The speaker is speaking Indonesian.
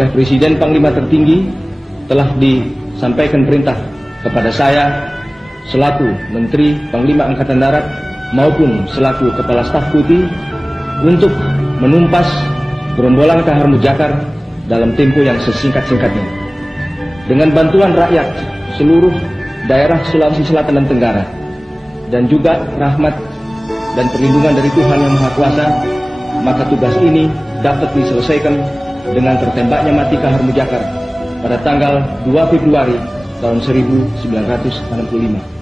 Oleh Presiden Panglima tertinggi telah disampaikan perintah kepada saya selaku Menteri Panglima Angkatan Darat maupun selaku Kepala Staf Putih untuk menumpas gerombolan Kahar Mujakar dalam tempo yang sesingkat-singkatnya. Dengan bantuan rakyat seluruh daerah Sulawesi Selatan dan Tenggara dan juga rahmat dan perlindungan dari Tuhan Yang Maha Kuasa, maka tugas ini dapat diselesaikan dengan tertembaknya mati Kahar Mujakar pada tanggal 2 Februari tahun 1965.